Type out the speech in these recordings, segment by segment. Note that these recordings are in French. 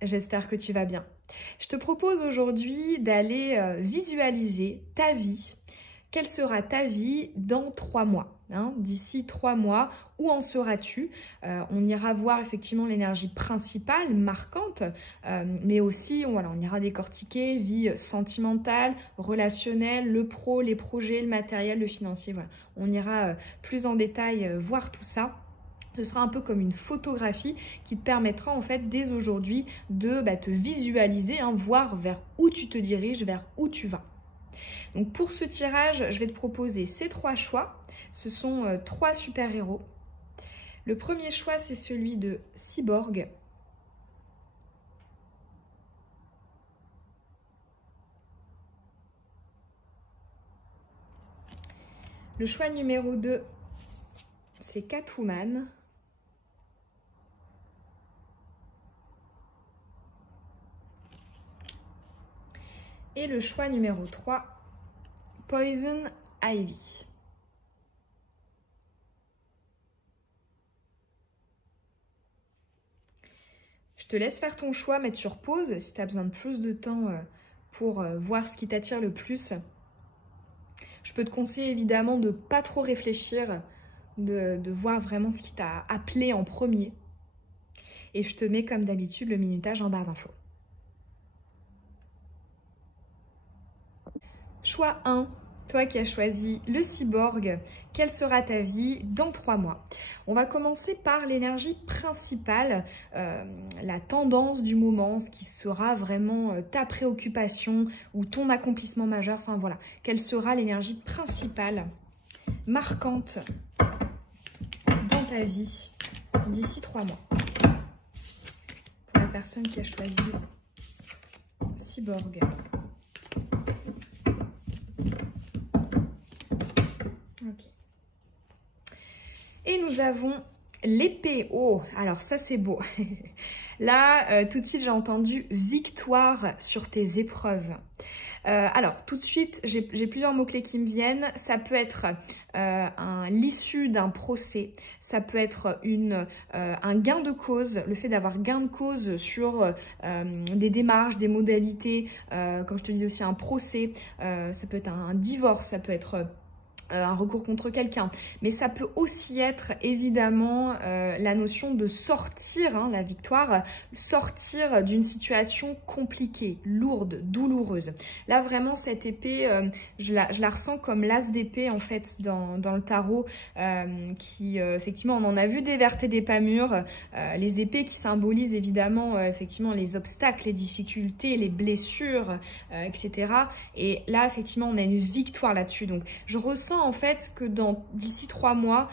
J'espère que tu vas bien. Je te propose aujourd'hui d'aller visualiser ta vie. Quelle sera ta vie dans 3 mois, hein? D'ici 3 mois, où en seras-tu? On ira voir effectivement l'énergie principale, marquante, mais aussi voilà, on ira décortiquer vie sentimentale, relationnelle, le pro, les projets, le matériel, le financier. Voilà. On ira plus en détail voir tout ça. Ce sera un peu comme une photographie qui te permettra en fait dès aujourd'hui de te visualiser, hein, voir vers où tu te diriges, vers où tu vas. Donc pour ce tirage, je vais te proposer ces 3 choix. Ce sont 3 super-héros. Le premier choix, c'est celui de Cyborg. Le choix numéro 2, c'est Catwoman. Et le choix numéro 3, Poison Ivy. Je te laisse faire ton choix, mettre sur pause si tu as besoin de plus de temps pour voir ce qui t'attire le plus. Je peux te conseiller évidemment de ne pas trop réfléchir, de voir vraiment ce qui t'a appelé en premier. Et je te mets comme d'habitude le minutage en barre d'infos. Choix 1, toi qui as choisi le cyborg, quelle sera ta vie dans 3 mois? On va commencer par l'énergie principale, la tendance du moment, ce qui sera vraiment ta préoccupation ou ton accomplissement majeur. Enfin voilà, quelle sera l'énergie principale, marquante dans ta vie d'ici 3 mois? Pour la personne qui a choisi cyborg. Et nous avons l'épée. Oh, alors ça c'est beau. Là, tout de suite, j'ai entendu victoire sur tes épreuves. Alors, tout de suite, j'ai plusieurs mots-clés qui me viennent. Ça peut être l'issue d'un procès. Ça peut être un gain de cause, le fait d'avoir gain de cause sur des démarches, des modalités. Comme je te disais aussi, un procès. Ça peut être un divorce, ça peut être un recours contre quelqu'un, mais ça peut aussi être évidemment la notion de sortir, hein, la victoire, sortir d'une situation compliquée, lourde, douloureuse. Là vraiment cette épée, je la ressens comme l'as d'épée en fait dans le tarot, qui effectivement on en a vu des vertes et des pas mûres, les épées qui symbolisent évidemment effectivement les obstacles, les difficultés, les blessures, etc. Et là effectivement on a une victoire là-dessus, donc je ressens en fait que d'ici 3 mois,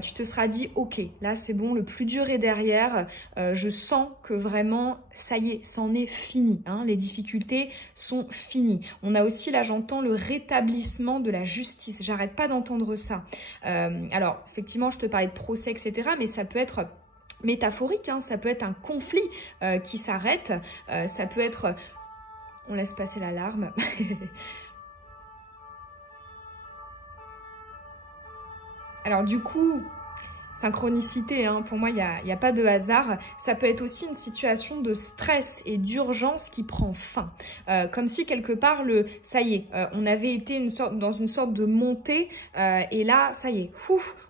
tu te seras dit ok, là c'est bon, le plus dur est derrière, je sens que vraiment ça y est, c'en est fini, hein, les difficultés sont finies. On a aussi là, j'entends le rétablissement de la justice, j'arrête pas d'entendre ça. Alors effectivement je te parlais de procès, etc., mais ça peut être métaphorique, hein, ça peut être un conflit qui s'arrête, ça peut être, on laisse passer la larme. Alors du coup, synchronicité, hein, pour moi, il n'y a pas de hasard. Ça peut être aussi une situation de stress et d'urgence qui prend fin. Comme si quelque part, ça y est, on avait été dans une sorte de montée et là, ça y est,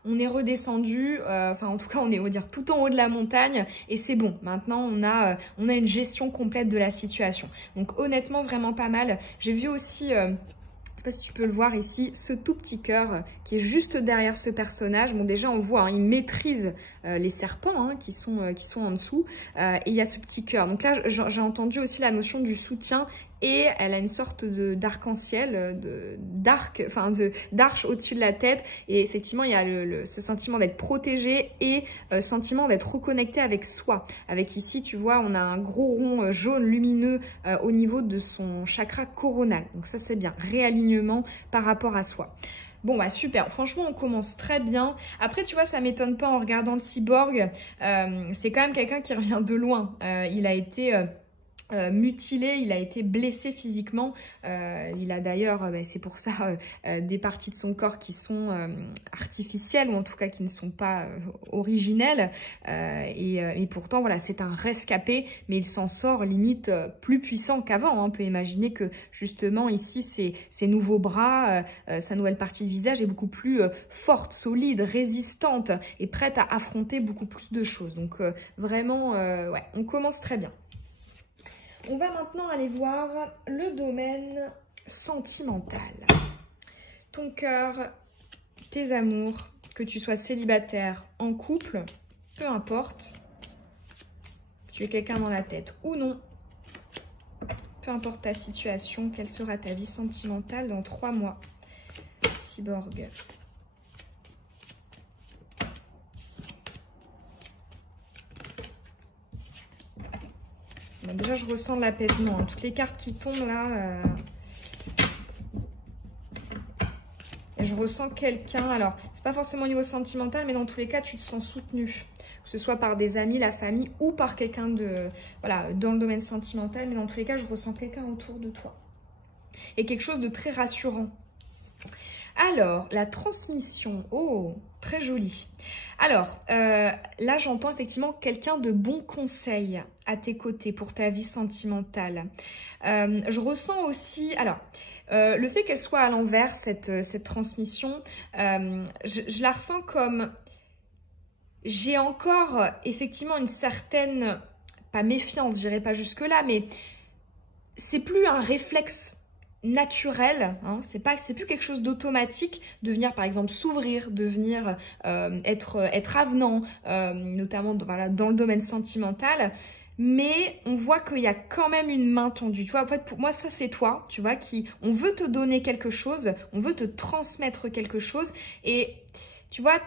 on est redescendu. Enfin, en tout cas, on est, on va dire, tout en haut de la montagne et c'est bon. Maintenant, on a une gestion complète de la situation. Donc honnêtement, vraiment pas mal. J'ai vu aussi... Je sais pas si tu peux le voir ici, ce tout petit cœur qui est juste derrière ce personnage. Bon, déjà on voit, hein, il maîtrise les serpents, hein, qui sont en dessous, et il y a ce petit cœur. Donc là j'ai entendu aussi la notion du soutien, et elle a une sorte d'arc-en-ciel, d'arche au-dessus de la tête, et effectivement il y a ce sentiment d'être protégé et sentiment d'être reconnecté avec soi. Avec ici tu vois, on a un gros rond jaune lumineux au niveau de son chakra coronal, donc ça c'est bien, réalignement par rapport à soi. Bon bah super, franchement on commence très bien. Après tu vois, ça m'étonne pas en regardant le cyborg, c'est quand même quelqu'un qui revient de loin. Il a été mutilé, il a été blessé physiquement. Il a d'ailleurs, c'est pour ça, des parties de son corps qui sont artificielles, ou en tout cas qui ne sont pas originelles. Et pourtant, voilà, c'est un rescapé, mais il s'en sort limite plus puissant qu'avant. On peut imaginer que justement ici, ses nouveaux bras, sa nouvelle partie de visage est beaucoup plus forte, solide, résistante et prête à affronter beaucoup plus de choses. Donc vraiment, ouais, on commence très bien. On va maintenant aller voir le domaine sentimental. Ton cœur, tes amours, que tu sois célibataire, en couple, peu importe. Tu es quelqu'un dans la tête ou non. Peu importe ta situation, quelle sera ta vie sentimentale dans 3 mois. Cyborg. Bon, déjà, je ressens de l'apaisement. Toutes les cartes qui tombent là, je ressens quelqu'un. Alors, c'est pas forcément au niveau sentimental, mais dans tous les cas, tu te sens soutenu. Que ce soit par des amis, la famille ou par quelqu'un de, voilà, dans le domaine sentimental. Mais dans tous les cas, je ressens quelqu'un autour de toi. Et quelque chose de très rassurant. Alors, la transmission. Oh, très joli. Alors, là, j'entends effectivement quelqu'un de bon conseil à tes côtés pour ta vie sentimentale. Je ressens aussi... Alors, le fait qu'elle soit à l'envers, cette transmission, je la ressens comme... J'ai encore effectivement une certaine... Pas méfiance, j'irai pas jusque-là, mais c'est plus un réflexe naturel, hein, c'est plus quelque chose d'automatique de venir par exemple s'ouvrir, de venir être avenant, notamment voilà, dans le domaine sentimental, mais on voit qu'il y a quand même une main tendue. Tu vois, en fait, pour moi, ça c'est toi, tu vois, on veut te donner quelque chose, on veut te transmettre quelque chose, et tu vois,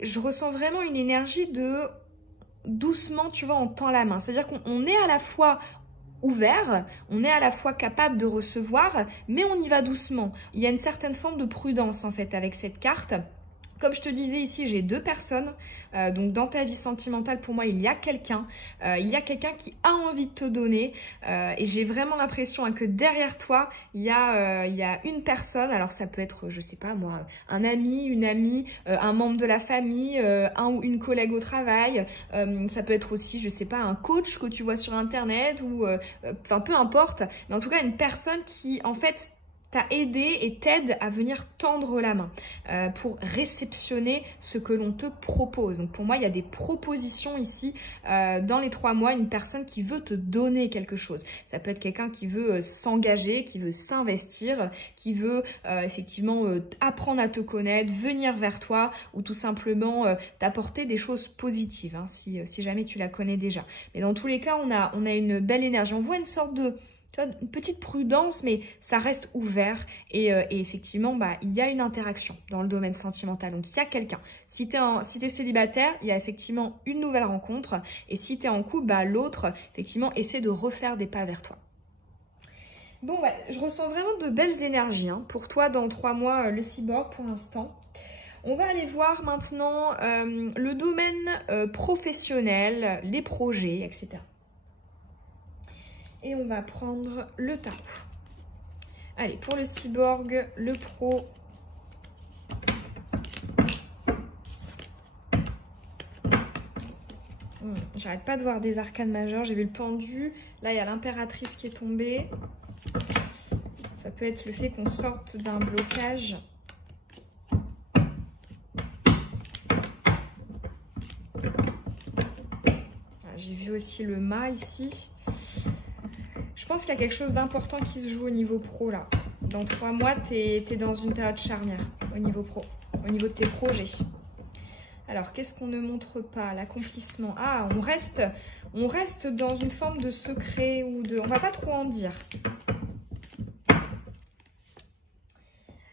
je ressens vraiment une énergie de doucement, tu vois, on tend la main. C'est-à-dire qu'on est à la fois ouvert, on est à la fois capable de recevoir, mais on y va doucement. Il y a une certaine forme de prudence en fait avec cette carte. Comme je te disais ici, j'ai 2 personnes, donc dans ta vie sentimentale, pour moi, il y a quelqu'un qui a envie de te donner, et j'ai vraiment l'impression que derrière toi, il y a une personne, alors ça peut être, je sais pas moi, un ami, une amie, un membre de la famille, un ou une collègue au travail, ça peut être aussi, je sais pas, un coach que tu vois sur internet, ou enfin peu importe, mais en tout cas une personne qui en fait t'a aidé et t'aide à venir tendre la main pour réceptionner ce que l'on te propose. Donc pour moi, il y a des propositions ici dans les 3 mois, une personne qui veut te donner quelque chose. Ça peut être quelqu'un qui veut s'engager, qui veut s'investir, qui veut effectivement apprendre à te connaître, venir vers toi ou tout simplement t'apporter des choses positives, hein, si jamais tu la connais déjà. Mais dans tous les cas, on a une belle énergie. On voit une sorte de... une petite prudence, mais ça reste ouvert et effectivement, il y a une interaction dans le domaine sentimental. Donc, il y a quelqu'un. Si tu es célibataire, il y a effectivement une nouvelle rencontre. Et si tu es en couple, l'autre, effectivement, essaie de refaire des pas vers toi. Bon, je ressens vraiment de belles énergies pour toi dans 3 mois, le cyborg, pour l'instant. On va aller voir maintenant le domaine professionnel, les projets, etc. Et on va prendre le tarot. Allez, pour le cyborg, le pro. J'arrête pas de voir des arcanes majeures. J'ai vu le pendu. Là, il y a l'impératrice qui est tombée. Ça peut être le fait qu'on sorte d'un blocage. J'ai vu aussi le mât ici. Je pense qu'il y a quelque chose d'important qui se joue au niveau pro là. Dans 3 mois, tu es dans une période charnière au niveau pro, au niveau de tes projets. Alors, qu'est-ce qu'on ne montre pas? L'accomplissement. Ah, on reste dans une forme de secret ou de... On va pas trop en dire.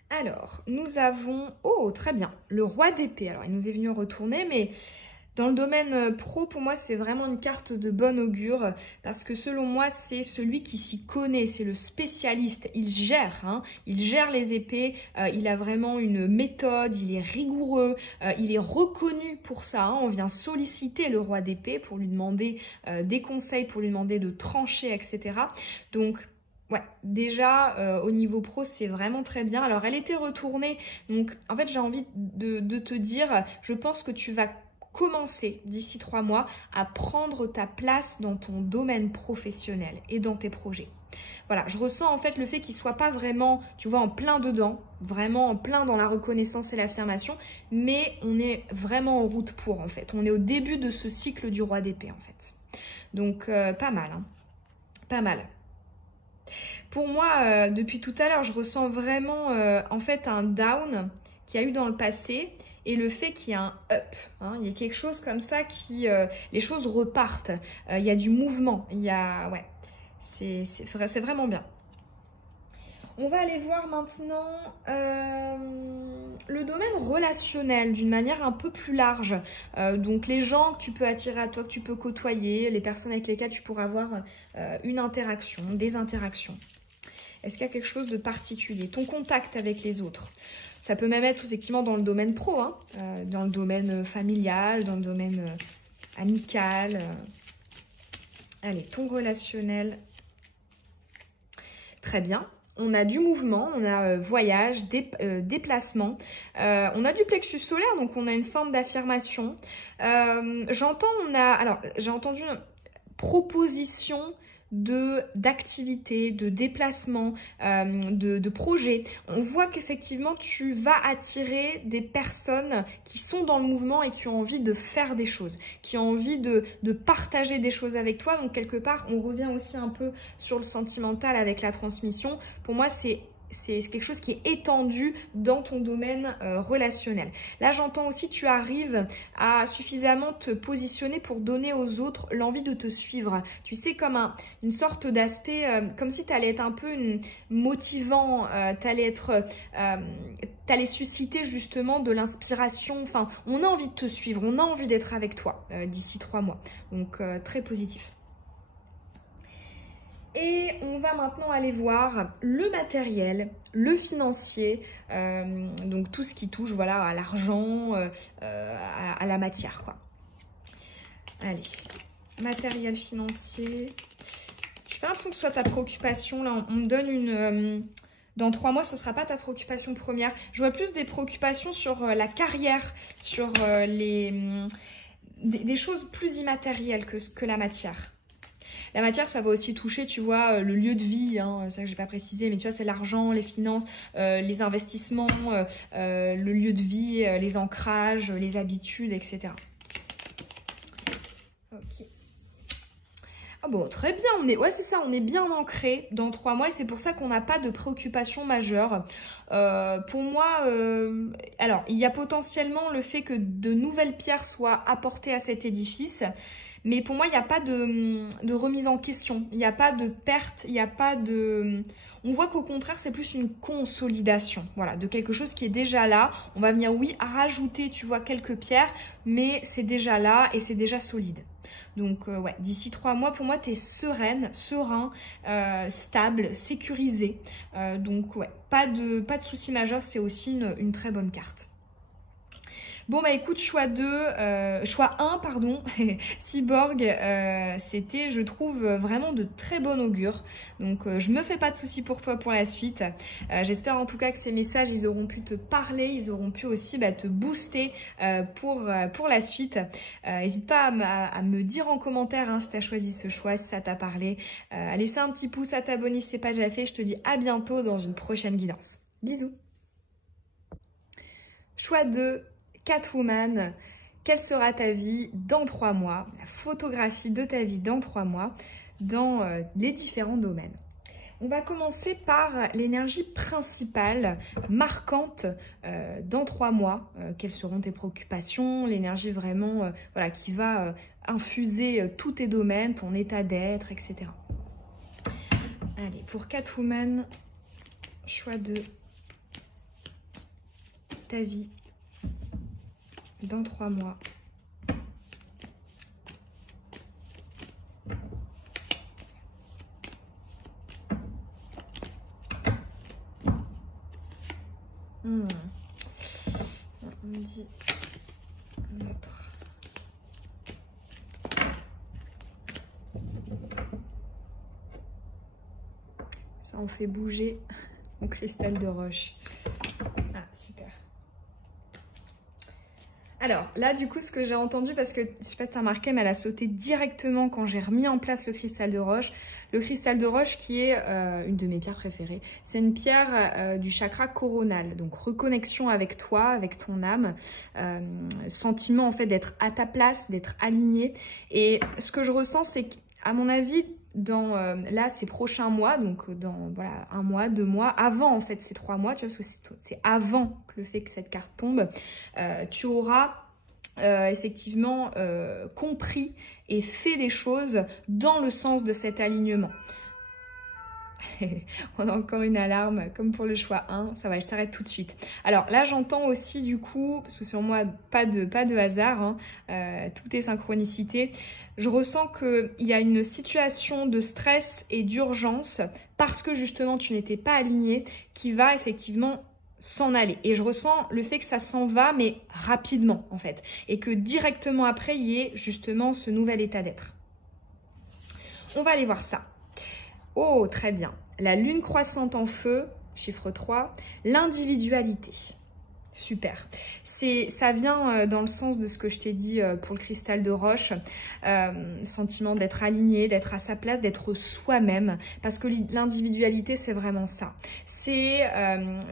Alors, nous avons... Oh, très bien. Le roi d'épée. Alors, il nous est venu retourner, mais Dans le domaine pro, pour moi, c'est vraiment une carte de bon augure parce que selon moi, c'est celui qui s'y connaît, c'est le spécialiste. Il gère, hein, il gère les épées, il a vraiment une méthode, il est rigoureux, il est reconnu pour ça. Hein. On vient solliciter le roi d'épée pour lui demander des conseils, pour lui demander de trancher, etc. Donc, ouais, déjà, au niveau pro, c'est vraiment très bien. Alors, elle était retournée, donc en fait, j'ai envie de te dire, je pense que tu vas commencer d'ici 3 mois à prendre ta place dans ton domaine professionnel et dans tes projets. Voilà, je ressens en fait le fait qu'il ne soit pas vraiment, tu vois, en plein dedans, vraiment en plein dans la reconnaissance et l'affirmation, mais on est vraiment en route pour en fait. On est au début de ce cycle du roi d'épée en fait. Donc, pas mal, hein. Pas mal. Pour moi, depuis tout à l'heure, je ressens vraiment en fait un down qu'il y a eu dans le passé et le fait qu'il y a un up. Hein, il y a quelque chose comme ça qui... les choses repartent. Il y a du mouvement. Il y a... Ouais, c'est vraiment bien. On va aller voir maintenant le domaine relationnel d'une manière un peu plus large. Donc les gens que tu peux attirer à toi, que tu peux côtoyer, les personnes avec lesquelles tu pourras avoir une interaction, des interactions. Est-ce qu'il y a quelque chose de particulier? Ton contact avec les autres. Ça peut même être effectivement dans le domaine pro, hein, dans le domaine familial, dans le domaine amical. Allez, ton relationnel. Très bien. On a du mouvement, on a voyage, déplacement. On a du plexus solaire, donc on a une forme d'affirmation. J'ai entendu une proposition d'activités, de déplacements, de projets. On voit qu'effectivement, tu vas attirer des personnes qui sont dans le mouvement et qui ont envie de faire des choses, qui ont envie de partager des choses avec toi. Donc, quelque part, on revient aussi un peu sur le sentimental avec la transmission. Pour moi, c'est quelque chose qui est étendu dans ton domaine relationnel. Là, j'entends aussi que tu arrives à suffisamment te positionner pour donner aux autres l'envie de te suivre. Tu sais, comme une sorte d'aspect, comme si tu allais être un peu motivant, tu allais susciter justement de l'inspiration. Enfin, on a envie de te suivre, on a envie d'être avec toi d'ici 3 mois. Donc, très positif. Et on va maintenant aller voir le matériel, le financier, donc tout ce qui touche voilà, à l'argent, à la matière, quoi. Allez, matériel financier. Je n'ai pas l'impression que ce soit ta préoccupation. Là, on me donne une... dans 3 mois, ce ne sera pas ta préoccupation première. Je vois plus des préoccupations sur la carrière, sur des choses plus immatérielles que la matière. La matière, ça va aussi toucher, tu vois, le lieu de vie, hein, c'est ça que je n'ai pas précisé, mais tu vois, c'est l'argent, les finances, les investissements, le lieu de vie, les ancrages, les habitudes, etc. Ok. Ah bon, très bien, ouais, c'est ça, on est bien ancré dans 3 mois et c'est pour ça qu'on n'a pas de préoccupation majeure. Pour moi, alors, il y a potentiellement le fait que de nouvelles pierres soient apportées à cet édifice. Mais pour moi, il n'y a pas de remise en question, il n'y a pas de perte, il n'y a pas de... On voit qu'au contraire, c'est plus une consolidation, voilà, de quelque chose qui est déjà là. On va venir, oui, rajouter, tu vois, quelques pierres, mais c'est déjà là et c'est déjà solide. Donc, ouais, d'ici 3 mois, pour moi, tu es sereine, serein, stable, sécurisé. Donc, ouais, pas de souci majeur, c'est aussi une très bonne carte. Bon bah écoute, choix 1 pardon, Cyborg, c'était je trouve vraiment de très bon augure. Donc je me fais pas de soucis pour toi pour la suite. J'espère en tout cas que ces messages ils auront pu te parler, ils auront pu aussi te booster pour la suite. N'hésite pas à me dire en commentaire hein, si tu as choisi ce choix, si ça t'a parlé. À laisser un petit pouce, à t'abonner si ce n'est pas déjà fait. Je te dis à bientôt dans une prochaine guidance. Bisous. Choix 2. Catwoman, quelle sera ta vie dans 3 mois? La photographie de ta vie dans 3 mois dans les différents domaines. On va commencer par l'énergie principale, marquante dans 3 mois. Quelles seront tes préoccupations? L'énergie vraiment voilà, qui va infuser tous tes domaines, ton état d'être, etc. Allez, pour Catwoman, choix de ta vie dans 3 mois. Ça en fait bouger mon cristal de roche. Ah, super. Alors là, du coup, ce que j'ai entendu, parce que je sais pas si tu as remarqué, mais elle a sauté directement quand j'ai remis en place le cristal de roche. Le cristal de roche qui est une de mes pierres préférées. C'est une pierre du chakra coronal. Donc reconnexion avec toi, avec ton âme. Sentiment en fait d'être à ta place, d'être aligné. Et ce que je ressens, c'est qu'à mon avis, dans là ces prochains mois, donc dans voilà 1 mois, 2 mois, avant en fait ces 3 mois, tu vois, parce que c'est avant que le fait que cette carte tombe, tu auras effectivement compris et fait des choses dans le sens de cet alignement. On a encore une alarme, comme pour le choix 1, ça va, elle s'arrête tout de suite. Alors là, j'entends aussi du coup, parce que sur moi, pas de hasard, hein, tout est synchronicité. Je ressens qu'il y a une situation de stress et d'urgence parce que justement, tu n'étais pas aligné, qui va effectivement s'en aller. Et je ressens le fait que ça s'en va, mais rapidement en fait. Et que directement après, il y ait justement ce nouvel état d'être. On va aller voir ça. Oh, très bien. La lune croissante en feu, chiffre 3, l'individualité. Super. Ça vient dans le sens de ce que je t'ai dit pour le cristal de roche. Sentiment d'être aligné, d'être à sa place, d'être soi-même. Parce que l'individualité, c'est vraiment ça. C'est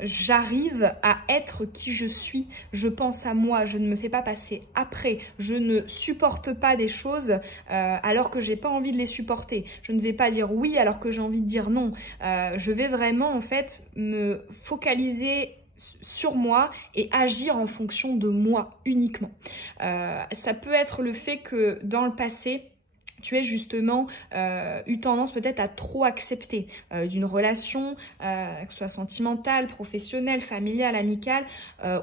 j'arrive à être qui je suis. Je pense à moi. Je ne me fais pas passer après. Je ne supporte pas des choses alors que j'ai pas envie de les supporter. Je ne vais pas dire oui alors que j'ai envie de dire non. Je vais vraiment en fait me focaliser sur moi et agir en fonction de moi uniquement. Ça peut être le fait que dans le passé, tu aies justement eu tendance peut-être à trop accepter d'une relation, que ce soit sentimentale, professionnelle, familiale, amicale,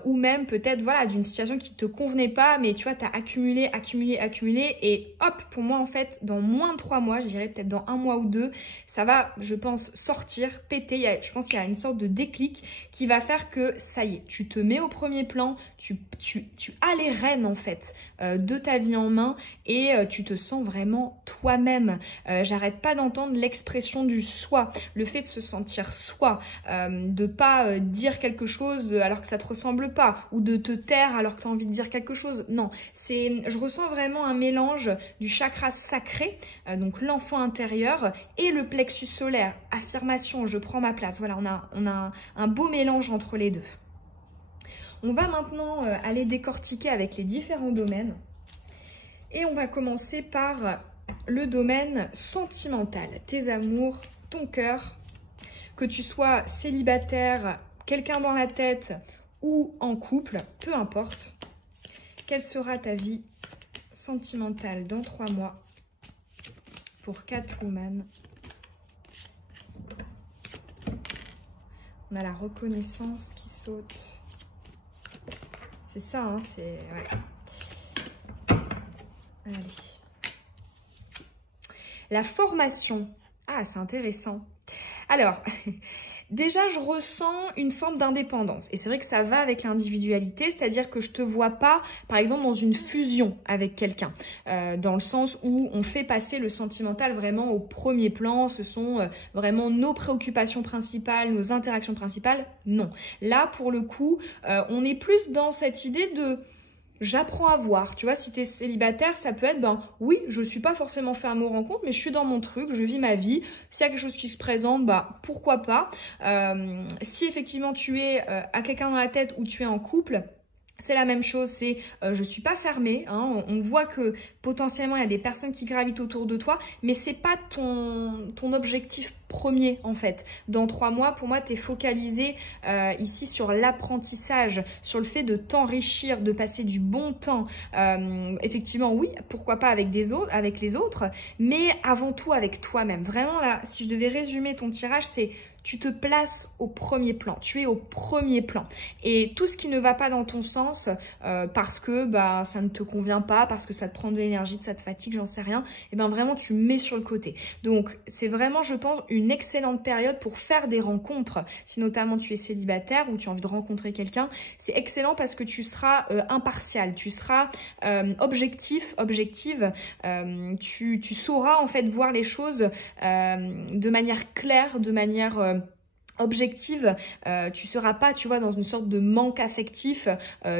ou même peut-être voilà d'une situation qui ne te convenait pas, mais tu vois, tu as accumulé, et hop, pour moi en fait, dans moins de 3 mois, je dirais peut-être dans 1 mois ou 2, ça va, je pense, sortir, péter. Je pense qu'il y a une sorte de déclic qui va faire que ça y est, tu te mets au premier plan, tu as les rênes en fait de ta vie en main et tu te sens vraiment toi-même. J'arrête pas d'entendre l'expression du soi, le fait de se sentir soi, de pas dire quelque chose alors que ça te ressemble pas, ou de te taire alors que tu as envie de dire quelque chose. Non, je ressens vraiment un mélange du chakra sacré, donc l'enfant intérieur, et le plexus solaire, affirmation, je prends ma place. Voilà, on a un beau mélange entre les deux. On va maintenant aller décortiquer avec les différents domaines. Et on va commencer par le domaine sentimental. Tes amours, ton cœur, que tu sois célibataire, quelqu'un dans la tête ou en couple, peu importe. Quelle sera ta vie sentimentale dans 3 mois pour Catwoman? On a la reconnaissance qui saute. C'est ça, hein, c'est... Ouais. Allez. La formation. Ah, c'est intéressant. Alors, déjà, je ressens une forme d'indépendance. Et c'est vrai que ça va avec l'individualité, c'est-à-dire que je ne te vois pas, par exemple, dans une fusion avec quelqu'un. Dans le sens où on fait passer le sentimental vraiment au premier plan. Ce sont vraiment nos préoccupations principales, nos interactions principales. Non. Là, pour le coup, on est plus dans cette idée de... J'apprends à voir, tu vois, si tu es célibataire, ça peut être, ben oui, je suis pas forcément fait amour en compte, mais je suis dans mon truc, je vis ma vie. S'il y a quelque chose qui se présente, bah pourquoi pas. Si effectivement tu es à quelqu'un dans la tête ou tu es en couple, c'est la même chose, c'est je suis pas fermée, hein, on voit que potentiellement il y a des personnes qui gravitent autour de toi, mais c'est pas ton objectif premier en fait. Dans 3 mois, pour moi, tu es focalisé ici sur l'apprentissage, sur le fait de t'enrichir, de passer du bon temps. Effectivement, oui, pourquoi pas avec les autres, mais avant tout avec toi-même. Vraiment là, si je devais résumer ton tirage, c'est tu te places au premier plan, tu es au premier plan. Et tout ce qui ne va pas dans ton sens, parce que bah, ça ne te convient pas, parce que ça te prend de l'énergie, ça te fatigue, j'en sais rien, et bien vraiment tu mets sur le côté. Donc c'est vraiment, je pense, une excellente période pour faire des rencontres. Si notamment tu es célibataire ou tu as envie de rencontrer quelqu'un, c'est excellent parce que tu seras impartial, tu seras objective, tu sauras en fait voir les choses de manière claire, de manière objective, tu seras pas, tu vois, dans une sorte de manque affectif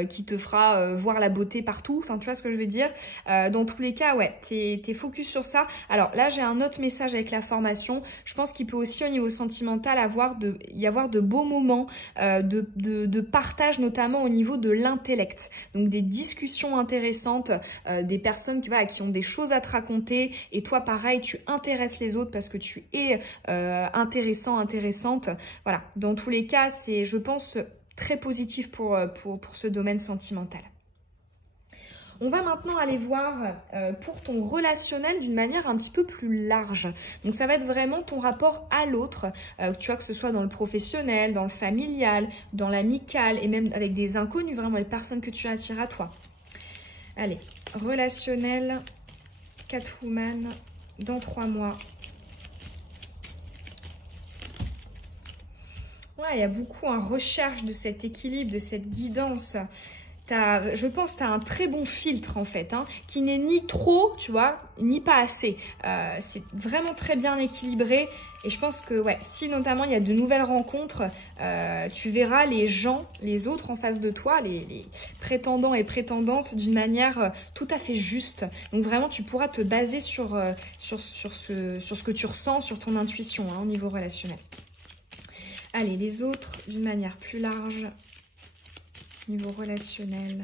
qui te fera voir la beauté partout, enfin tu vois ce que je veux dire. Dans tous les cas, ouais, t'es focus sur ça. Alors là, j'ai un autre message avec la formation. Je pense qu'il peut aussi au niveau sentimental y avoir de beaux moments de partage, notamment au niveau de l'intellect. Donc des discussions intéressantes, des personnes qui, voilà, qui ont des choses à te raconter, et toi pareil, tu intéresses les autres parce que tu es intéressante. Voilà, dans tous les cas, c'est, je pense, très positif pour ce domaine sentimental. On va maintenant aller voir pour ton relationnel d'une manière un petit peu plus large. Donc ça va être vraiment ton rapport à l'autre, tu vois, que ce soit dans le professionnel, dans le familial, dans l'amical et même avec des inconnus, vraiment les personnes que tu attires à toi. Allez, relationnel, Catwoman, dans 3 mois. Ouais, il y a beaucoup en recherche de cet équilibre, de cette guidance. Je pense que tu as un très bon filtre en fait, hein, qui n'est ni trop, tu vois, ni pas assez. C'est vraiment très bien équilibré. Et je pense que, ouais, si notamment il y a de nouvelles rencontres, tu verras les gens, les autres en face de toi, les prétendants et prétendantes d'une manière tout à fait juste. Donc vraiment, tu pourras te baser sur ce que tu ressens, sur ton intuition, hein, au niveau relationnel. Allez, les autres, d'une manière plus large, niveau relationnel.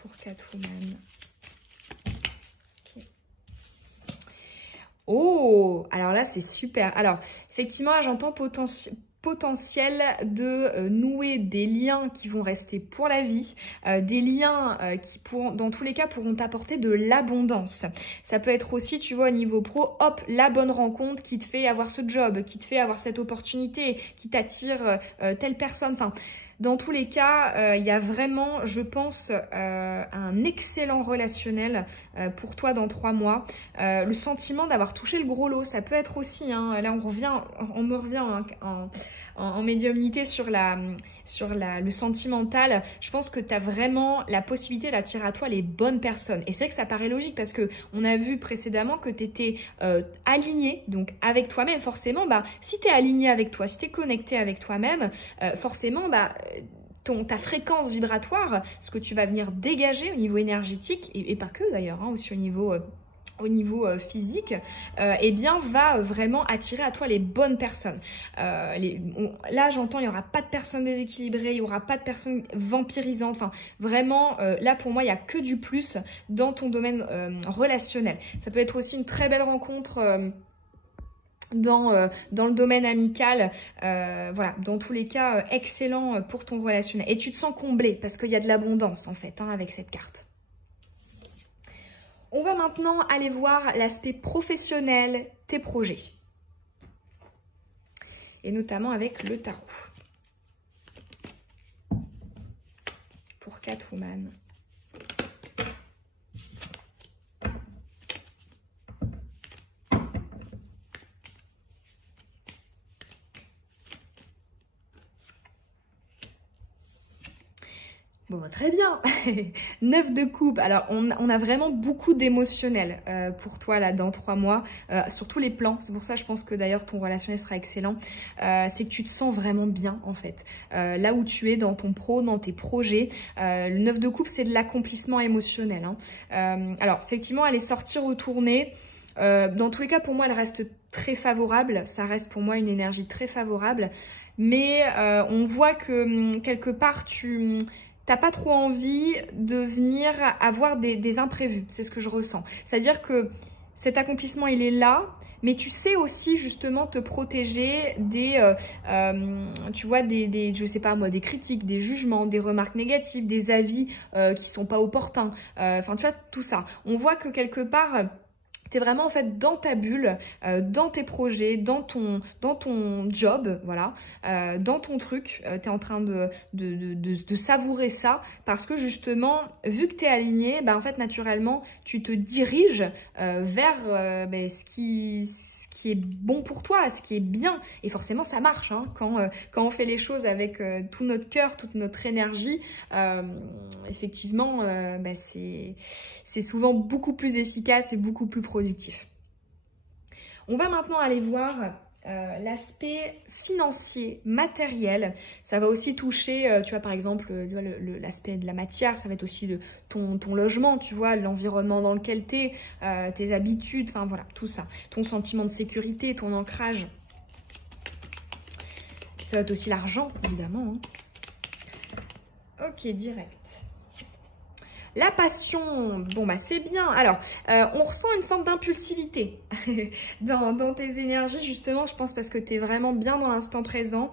Pour Catwoman. Okay. Oh, alors là, c'est super. Alors, effectivement, j'entends potentiel de nouer des liens qui vont rester pour la vie, des liens qui pourront, dans tous les cas, pourront t'apporter de l'abondance. Ça peut être aussi, tu vois, au niveau pro, hop, la bonne rencontre qui te fait avoir ce job, qui te fait avoir cette opportunité, qui t'attire telle personne, enfin... Dans tous les cas, il y a vraiment, je pense, un excellent relationnel pour toi dans 3 mois. Le sentiment d'avoir touché le gros lot, ça peut être aussi, hein, là on me revient en médiumnité sur le sentimental. Je pense que tu as vraiment la possibilité d'attirer à toi les bonnes personnes. Et c'est vrai que ça paraît logique parce que on a vu précédemment que tu étais aligné, donc avec toi-même. Forcément, bah, si tu es aligné avec toi, si tu es connecté avec toi-même, forcément, bah, ta fréquence vibratoire, ce que tu vas venir dégager au niveau énergétique, et pas que d'ailleurs, hein, aussi au niveau physique, eh bien, va vraiment attirer à toi les bonnes personnes. Là, j'entends, il n'y aura pas de personnes déséquilibrées, il n'y aura pas de personnes vampirisantes. Enfin, vraiment, là, pour moi, il n'y a que du plus dans ton domaine relationnel. Ça peut être aussi une très belle rencontre dans le domaine amical, voilà, dans tous les cas, excellent pour ton relationnel. Et tu te sens comblé parce qu'il y a de l'abondance, en fait, hein, avec cette carte. On va maintenant aller voir l'aspect professionnel, tes projets. Et notamment avec le tarot. Pour Catwoman. Bon, très bien. 9 de coupe. Alors, on a vraiment beaucoup d'émotionnel pour toi, là, dans 3 mois, sur tous les plans. C'est pour ça, je pense que d'ailleurs, ton relationnel sera excellent. C'est que tu te sens vraiment bien, en fait. Là où tu es dans ton pro, dans tes projets. Le 9 de coupe, c'est de l'accomplissement émotionnel, hein. Alors, effectivement, aller sortir, retourner. Dans tous les cas, pour moi, elle reste très favorable. Ça reste pour moi une énergie très favorable. Mais on voit que, quelque part, t'as pas trop envie de venir avoir des imprévus, c'est ce que je ressens. C'est-à-dire que cet accomplissement, il est là, mais tu sais aussi justement te protéger tu vois, je sais pas moi, des critiques, des jugements, des remarques négatives, des avis qui sont pas opportuns. Enfin, tu vois, tout ça. On voit que quelque part... T'es vraiment en fait dans ta bulle, dans tes projets, dans ton job, voilà, dans ton truc. T'es en train de savourer ça parce que justement, vu que t'es aligné, bah, en fait naturellement, tu te diriges vers bah, ce qui est bon pour toi, ce qui est bien. Et forcément, ça marche hein, quand on fait les choses avec tout notre cœur, toute notre énergie. Effectivement, bah, c'est souvent beaucoup plus efficace et beaucoup plus productif. On va maintenant aller voir l'aspect financier, matériel. Ça va aussi toucher, tu vois, par exemple, l'aspect de la matière, ça va être aussi de ton logement, tu vois, l'environnement dans lequel tu es, tes habitudes, enfin voilà, tout ça. Ton sentiment de sécurité, ton ancrage. Ça va être aussi l'argent, évidemment. Hein. Ok, direct. La passion, bon bah c'est bien. Alors, on ressent une forme d'impulsivité dans tes énergies justement, je pense parce que tu es vraiment bien dans l'instant présent.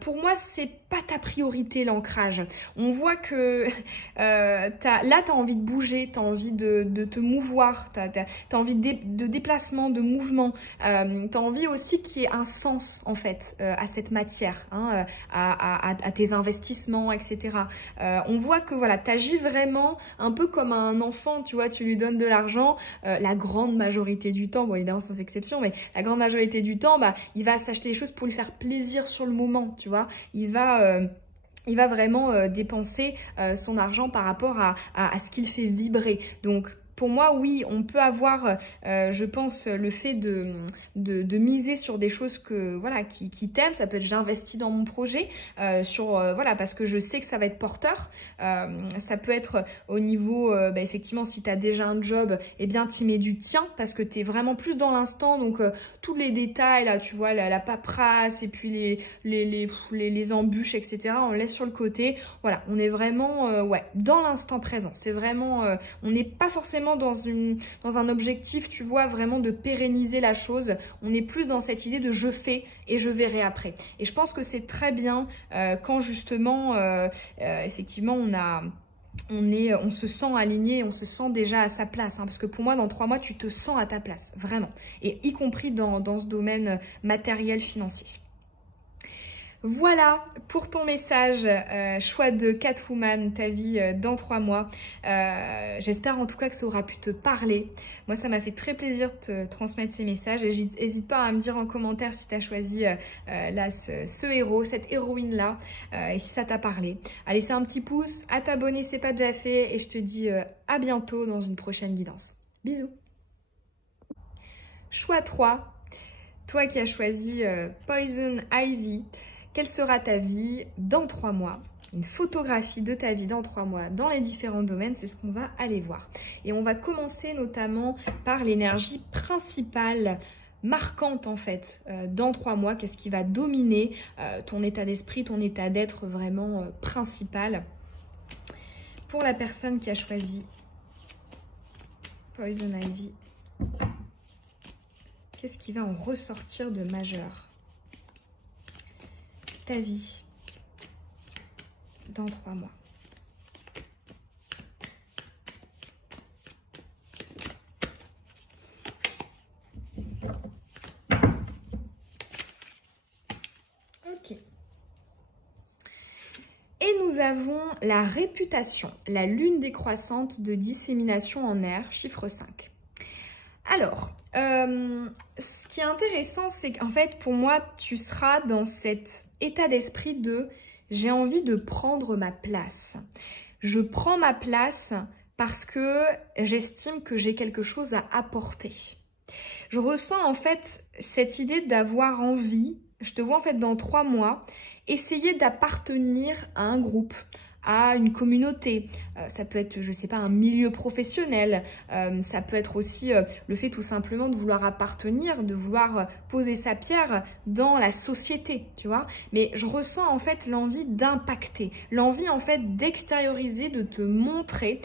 Pour moi, c'est pas ta priorité l'ancrage. On voit que là, tu as envie de bouger, tu as envie de te mouvoir, tu as envie de déplacement, de mouvement. Tu as envie aussi qu'il y ait un sens en fait à cette matière, hein, à tes investissements, etc. On voit que voilà, tu agis vraiment un peu comme un enfant, tu vois, tu lui donnes de l'argent, la grande majorité du temps, bon évidemment sauf exception, mais la grande majorité du temps, bah, il va s'acheter des choses pour lui faire plaisir sur le moment, tu vois, il va vraiment dépenser son argent par rapport à ce qu'il fait vibrer. Donc pour moi, oui, on peut avoir, je pense, le fait de miser sur des choses que voilà qui t'aiment. Ça peut être j'investis dans mon projet, voilà, parce que je sais que ça va être porteur. Ça peut être au niveau, bah, effectivement, si tu as déjà un job, eh bien, tu mets du tien parce que tu es vraiment plus dans l'instant. Donc, tous les détails, là, tu vois, la paperasse et puis les embûches, etc., on laisse sur le côté. Voilà, on est vraiment ouais, dans l'instant présent. C'est vraiment, on n'est pas forcément dans un objectif, tu vois, vraiment de pérenniser la chose. On est plus dans cette idée de je fais et je verrai après. Et je pense que c'est très bien quand justement, effectivement, on se sent aligné, on se sent déjà à sa place. Hein, parce que pour moi, dans 3 mois, tu te sens à ta place, vraiment. Et y compris dans ce domaine matériel, financier. Voilà pour ton message, choix de Catwoman, ta vie dans 3 mois. J'espère en tout cas que ça aura pu te parler. Moi, ça m'a fait très plaisir de te transmettre ces messages. Et n'hésite pas à me dire en commentaire si tu as choisi là, ce héros, cette héroïne-là, et si ça t'a parlé. À laisser un petit pouce, à t'abonner si ce n'est pas déjà fait. Et je te dis à bientôt dans une prochaine guidance. Bisous. Choix 3, toi qui as choisi Poison Ivy. Quelle sera ta vie dans 3 mois? Une photographie de ta vie dans 3 mois dans les différents domaines, c'est ce qu'on va aller voir. Et on va commencer notamment par l'énergie principale, marquante en fait, dans 3 mois. Qu'est-ce qui va dominer ton état d'esprit, ton état d'être vraiment principal pour la personne qui a choisi Poison Ivy? Qu'est-ce qui va en ressortir de majeur? Ta vie dans 3 mois. Ok. Et nous avons la réputation, la lune décroissante de dissémination en air, chiffre 5. Alors, ce qui est intéressant, c'est qu'en fait, pour moi, tu seras dans cet état d'esprit de « j'ai envie de prendre ma place ». Je prends ma place parce que j'estime que j'ai quelque chose à apporter. Je ressens en fait cette idée d'avoir envie, je te vois en fait dans 3 mois, essayer d'appartenir à un groupe, à une communauté. Ça peut être, je sais pas, un milieu professionnel. Ça peut être aussi le fait tout simplement de vouloir appartenir, de vouloir poser sa pierre dans la société, tu vois. Mais je ressens en fait l'envie d'impacter, l'envie en fait d'extérioriser, de te montrer,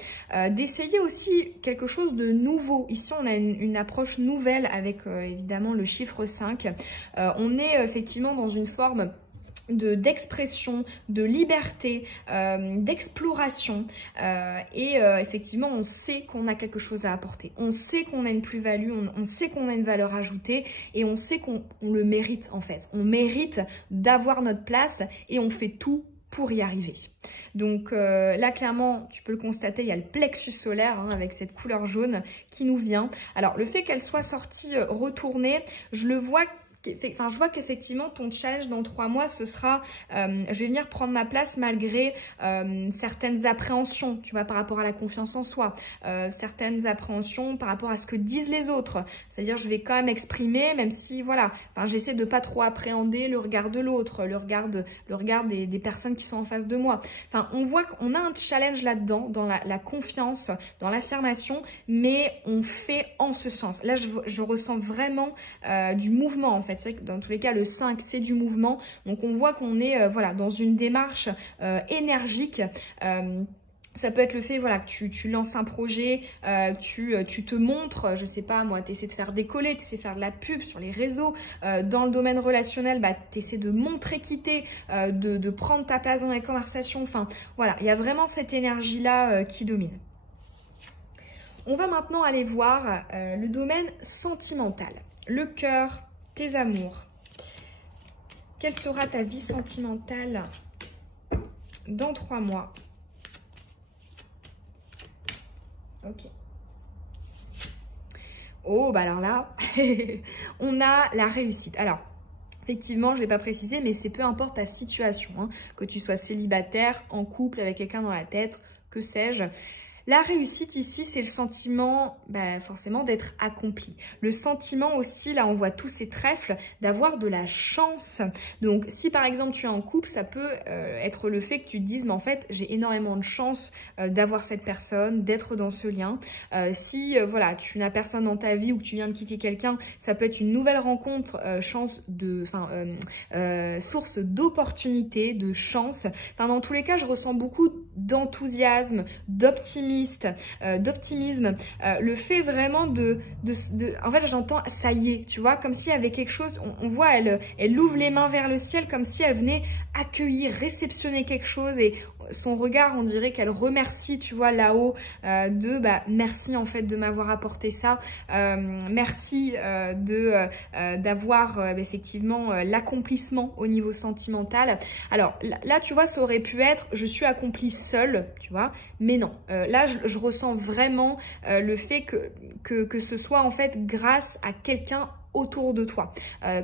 d'essayer aussi quelque chose de nouveau. Ici, on a une approche nouvelle avec évidemment le chiffre 5. On est effectivement dans une forme d'expression, de liberté, d'exploration effectivement on sait qu'on a quelque chose à apporter, on sait qu'on a une plus-value, on sait qu'on a une valeur ajoutée et on sait qu'on le mérite en fait, on mérite d'avoir notre place et on fait tout pour y arriver. Donc là clairement tu peux le constater, il y a le plexus solaire hein, avec cette couleur jaune qui nous vient. Alors le fait qu'elle soit sortie retournée, je vois qu'effectivement ton challenge dans 3 mois ce sera je vais venir prendre ma place malgré certaines appréhensions, tu vois, par rapport à la confiance en soi, certaines appréhensions par rapport à ce que disent les autres, c'est-à-dire je vais quand même exprimer même si voilà, j'essaie de pas trop appréhender le regard de l'autre, le regard des personnes qui sont en face de moi. On voit qu'on a un challenge là-dedans, dans la confiance, dans l'affirmation, mais on fait en ce sens. Là je ressens vraiment du mouvement en fait. C'est vrai que dans tous les cas, le 5, c'est du mouvement. Donc, on voit qu'on est voilà, dans une démarche énergique. Ça peut être le fait voilà, que tu lances un projet, tu te montres, je sais pas moi, tu essaies de faire décoller, tu essaies de faire de la pub sur les réseaux. Dans le domaine relationnel, tu essaies de montrer qui t'es, de prendre ta place dans les conversations. Enfin, voilà, il y a vraiment cette énergie-là qui domine. On va maintenant aller voir le domaine sentimental. Le cœur, tes amours. Quelle sera ta vie sentimentale dans 3 mois? Ok. Oh, bah alors là, on a la réussite. Alors, effectivement, je ne l'ai pas précisé, mais c'est peu importe ta situation, hein, que tu sois célibataire, en couple, avec quelqu'un dans la tête, que sais-je. La réussite ici, c'est le sentiment forcément d'être accompli. Le sentiment aussi, là on voit tous ces trèfles, d'avoir de la chance. Donc si par exemple tu es en couple, ça peut être le fait que tu te dises mais en fait j'ai énormément de chance d'avoir cette personne, d'être dans ce lien. Si voilà, tu n'as personne dans ta vie ou que tu viens de quitter quelqu'un, ça peut être une nouvelle rencontre, source d'opportunités, de chance. Dans tous les cas, je ressens beaucoup d'enthousiasme, d'optimisme, le fait vraiment en fait j'entends ça y est, tu vois, comme s'il y avait quelque chose, on voit elle ouvre les mains vers le ciel comme si elle venait accueillir, réceptionner quelque chose et son regard, on dirait qu'elle remercie, tu vois, là-haut, merci en fait de m'avoir apporté ça, merci d'avoir effectivement l'accomplissement au niveau sentimental. Alors là, tu vois, ça aurait pu être, je suis accomplie seule, tu vois, mais non. Là, je ressens vraiment le fait que ce soit en fait grâce à quelqu'un autour de toi.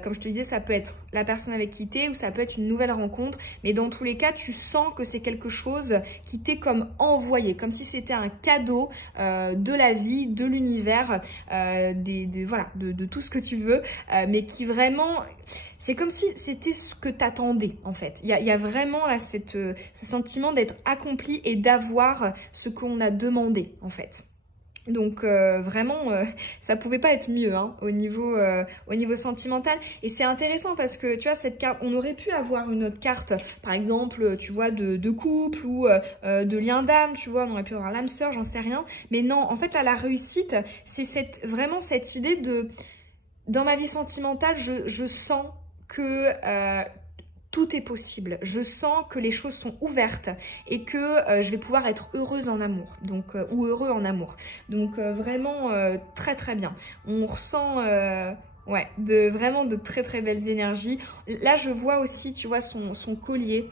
Comme je te disais, ça peut être la personne avec qui tu es ou ça peut être une nouvelle rencontre, mais dans tous les cas, tu sens que c'est quelque chose qui t'est comme envoyé, comme si c'était un cadeau de la vie, de l'univers, de tout ce que tu veux, mais qui vraiment... C'est comme si c'était ce que tu attendais en fait. Il y a vraiment là ce sentiment d'être accompli et d'avoir ce qu'on a demandé en fait. Donc vraiment, ça pouvait pas être mieux hein, au niveau sentimental. Et c'est intéressant parce que tu vois, cette carte, on aurait pu avoir une autre carte, par exemple, tu vois, de couple ou de lien d'âme, tu vois, on aurait pu avoir l'âme sœur, j'en sais rien. Mais non, en fait, là, la réussite, c'est vraiment cette idée de... Dans ma vie sentimentale, je sens que... tout est possible. Je sens que les choses sont ouvertes et que je vais pouvoir être heureuse en amour, donc ou heureux en amour. Donc vraiment très très bien. On ressent ouais, vraiment de très très belles énergies. Là, je vois aussi, tu vois, son collier,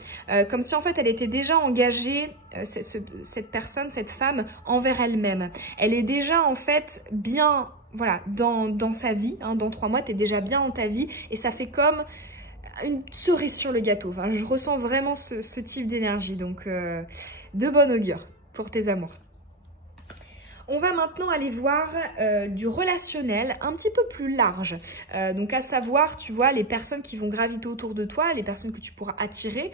comme si en fait elle était déjà engagée, cette personne, cette femme, envers elle-même. Elle est déjà en fait bien, voilà, dans sa vie. Hein, dans 3 mois, tu es déjà bien dans ta vie et ça fait comme une cerise sur le gâteau. Enfin, je ressens vraiment ce type d'énergie. Donc, de bon augure pour tes amours. On va maintenant aller voir du relationnel un petit peu plus large. Donc, à savoir, tu vois, les personnes qui vont graviter autour de toi, les personnes que tu pourras attirer.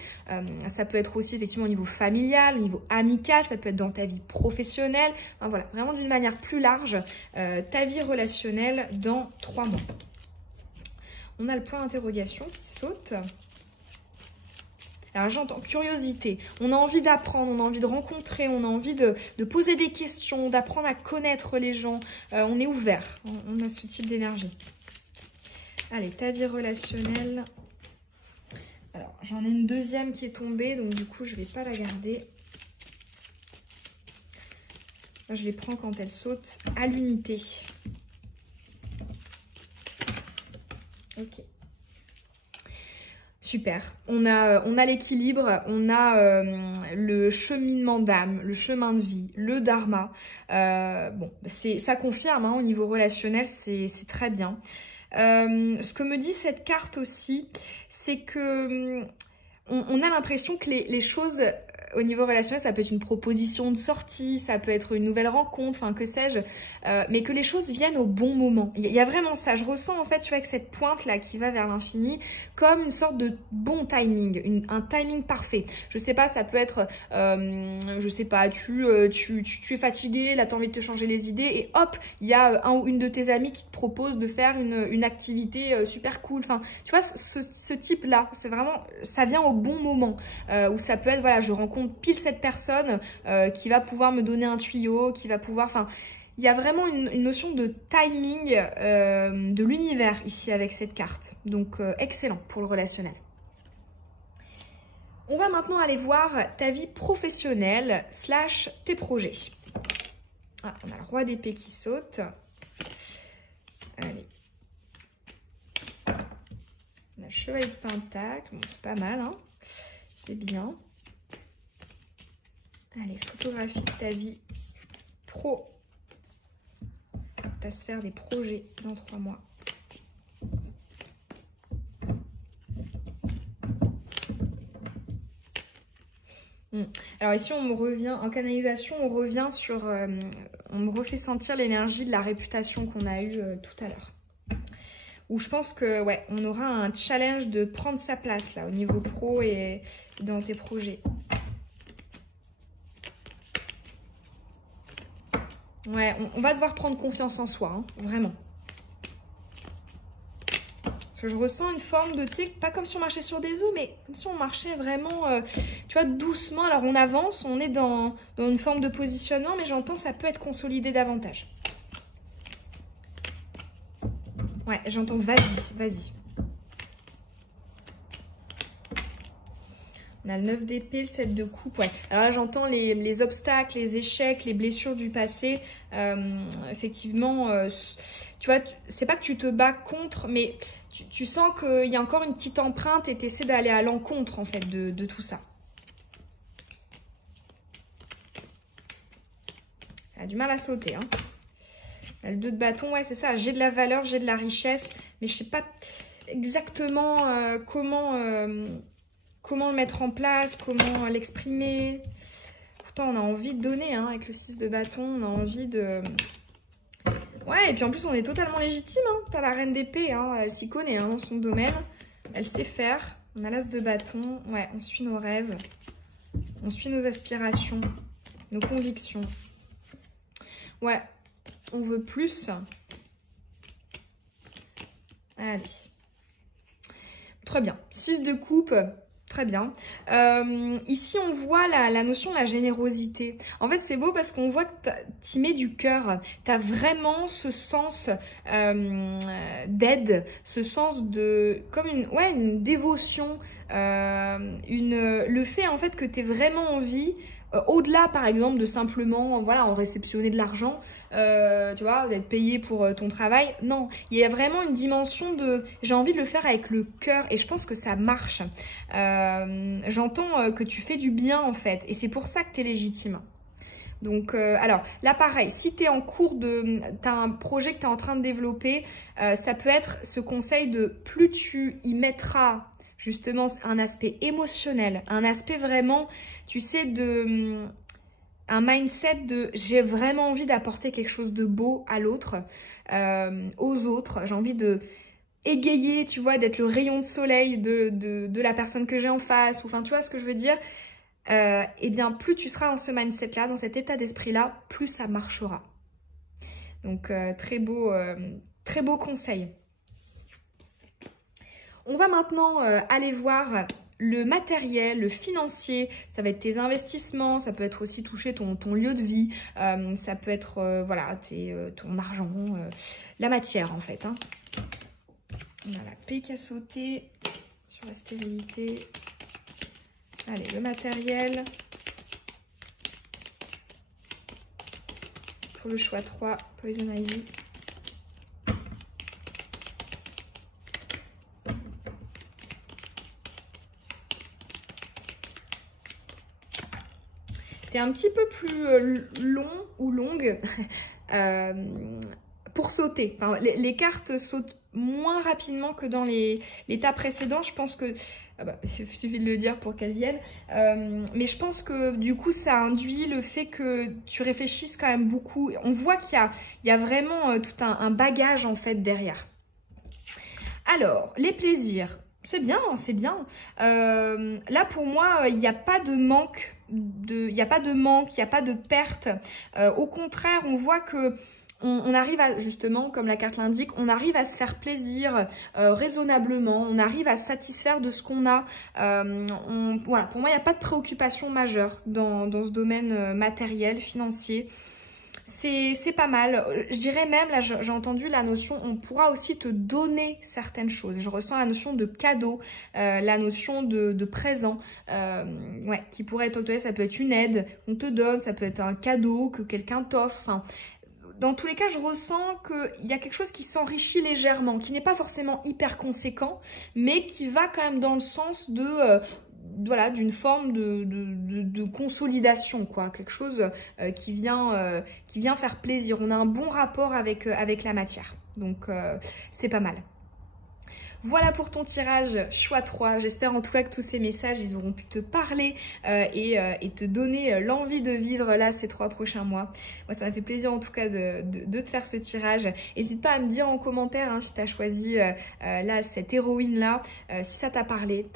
Ça peut être aussi effectivement au niveau familial, au niveau amical, ça peut être dans ta vie professionnelle. Enfin, voilà, vraiment d'une manière plus large, ta vie relationnelle dans 3 mois. On a le point d'interrogation qui saute. Alors j'entends curiosité, on a envie d'apprendre, on a envie de rencontrer, on a envie de poser des questions, d'apprendre à connaître les gens. On est ouvert, on a ce type d'énergie. Allez, ta vie relationnelle Alors, j'en ai une deuxième qui est tombée, donc du coup, je ne vais pas la garder. Là, je les prends quand elles sautent à l'unité. Ok. Super. On a l'équilibre, on a le cheminement d'âme, le chemin de vie, le dharma. Bon, ça confirme, hein, au niveau relationnel, c'est très bien. Ce que me dit cette carte aussi, c'est que on a l'impression que les choses au niveau relationnel, ça peut être une proposition de sortie, ça peut être une nouvelle rencontre, enfin que sais-je, mais que les choses viennent au bon moment. Il y a vraiment ça, je ressens en fait, tu vois, avec cette pointe là qui va vers l'infini, comme une sorte de bon timing, un timing parfait. Je sais pas, ça peut être, je sais pas, tu es fatigué, là t'as envie de te changer les idées, et hop, il y a un ou une de tes amis qui te propose de faire une activité super cool. Enfin, tu vois, ce type-là, c'est vraiment, ça vient au bon moment, où ça peut être, voilà, je rencontre pile cette personne qui va pouvoir me donner un tuyau, qui va pouvoir, enfin, il y a vraiment une notion de timing de l'univers ici avec cette carte. Donc, excellent pour le relationnel. On va maintenant aller voir ta vie professionnelle / tes projets. Ah, on a le roi d'épée qui saute. Allez. On a le chevalier de pentacle. Bon, c'est pas mal, hein. C'est bien. Allez, photographie de ta vie pro, ta sphère des projets dans 3 mois. Alors ici, on me revient, en canalisation, on revient sur, on me refait sentir l'énergie de la réputation qu'on a eue tout à l'heure. Où je pense que, ouais, on aura un challenge de prendre sa place là, au niveau pro et dans tes projets. Ouais, on va devoir prendre confiance en soi, hein, vraiment. Parce que je ressens une forme de, tu sais, pas comme si on marchait sur des œufs, mais comme si on marchait vraiment, tu vois, doucement. Alors on avance, on est dans une forme de positionnement, mais j'entends ça peut être consolidé davantage. Ouais, j'entends vas-y, vas-y. On a le 9 d'épée, le 7 de coupe. Ouais. Alors là, j'entends les obstacles, les échecs, les blessures du passé. Effectivement, tu vois, c'est pas que tu te bats contre, mais tu sens qu'il y a encore une petite empreinte et tu essaies d'aller à l'encontre, en fait, de tout ça. Ça a du mal à sauter, hein. Le 2 de bâton, ouais, c'est ça. J'ai de la valeur, j'ai de la richesse, mais je sais pas exactement comment le mettre en place, comment l'exprimer. Pourtant, on a envie de donner, hein, avec le 6 de bâton, on a envie de... Ouais, et puis en plus, on est totalement légitime, hein. T'as la reine d'épée, hein, elle s'y connaît, hein, dans son domaine. Elle sait faire. On a l'as de bâton. Ouais, on suit nos rêves. On suit nos aspirations, nos convictions. Ouais, on veut plus. Allez. Très bien. 6 de coupe. Très bien. Ici, on voit la notion de la générosité. En fait, c'est beau parce qu'on voit que tu y mets du cœur. Tu as vraiment ce sens d'aide, ce sens de... comme une dévotion, le fait en fait que tu aies vraiment envie... au-delà, par exemple, de simplement, voilà, en réceptionner de l'argent, tu vois, d'être payé pour ton travail. Non, il y a vraiment une dimension de... J'ai envie de le faire avec le cœur et je pense que ça marche. J'entends que tu fais du bien, en fait, et c'est pour ça que tu es légitime. Donc, alors, là, pareil, si tu es en cours de... Tu as un projet que tu es en train de développer, ça peut être ce conseil de plus tu y mettras justement un aspect émotionnel, un aspect vraiment... Tu sais, un mindset de j'ai vraiment envie d'apporter quelque chose de beau à l'autre, aux autres. J'ai envie de égayer, tu vois, d'être le rayon de soleil de la personne que j'ai en face. Enfin, tu vois ce que je veux dire? Eh bien, plus tu seras dans ce mindset-là, dans cet état d'esprit-là, plus ça marchera. Donc, très beau conseil. On va maintenant aller voir... le matériel, le financier, ça va être tes investissements, ça peut être aussi toucher ton lieu de vie, ça peut être voilà, ton argent, la matière en fait. Hein. On a la paix qui a sauté, sur la stérilité. Allez, le matériel. Pour le choix 3, Poison Ivy. C'est un petit peu plus long ou longue pour sauter. Enfin, les cartes sautent moins rapidement que dans l'état précédent. Je pense que... Ah bah, il suffit de le dire pour qu'elles viennent. Mais je pense que du coup, ça induit le fait que tu réfléchisses quand même beaucoup. On voit qu'il y a vraiment tout un bagage en fait derrière. Alors, les plaisirs. C'est bien, c'est bien. Là, pour moi, il n'y a pas de manque. Il n'y a pas de manque, il n'y a pas de perte. Au contraire, on voit que on arrive à, justement, comme la carte l'indique, on arrive à se faire plaisir raisonnablement, on arrive à se satisfaire de ce qu'on a. Voilà, pour moi, il n'y a pas de préoccupation majeure dans ce domaine matériel, financier. C'est pas mal. Je dirais même, là j'ai entendu la notion, on pourra aussi te donner certaines choses. Je ressens la notion de cadeau, la notion de présent, ouais, qui pourrait être octroyé. Ça peut être une aide qu'on te donne, ça peut être un cadeau que quelqu'un t'offre. Enfin, dans tous les cas, je ressens qu'il y a quelque chose qui s'enrichit légèrement, qui n'est pas forcément hyper conséquent, mais qui va quand même dans le sens de... voilà, d'une forme de consolidation, quoi, quelque chose qui vient faire plaisir. On a un bon rapport avec la matière, donc c'est pas mal. Voilà pour ton tirage choix 3. J'espère en tout cas que tous ces messages, ils auront pu te parler et te donner l'envie de vivre là ces 3 prochains mois. Moi, ça m'a fait plaisir en tout cas de te faire ce tirage. N'hésite pas à me dire en commentaire hein, si tu as choisi là cette héroïne-là, si ça t'a parlé.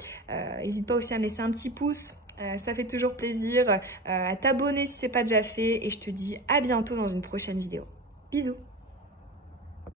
N'hésite pas aussi à me laisser un petit pouce. Ça fait toujours plaisir. À t'abonner si ce n'est pas déjà fait. Et je te dis à bientôt dans une prochaine vidéo. Bisous!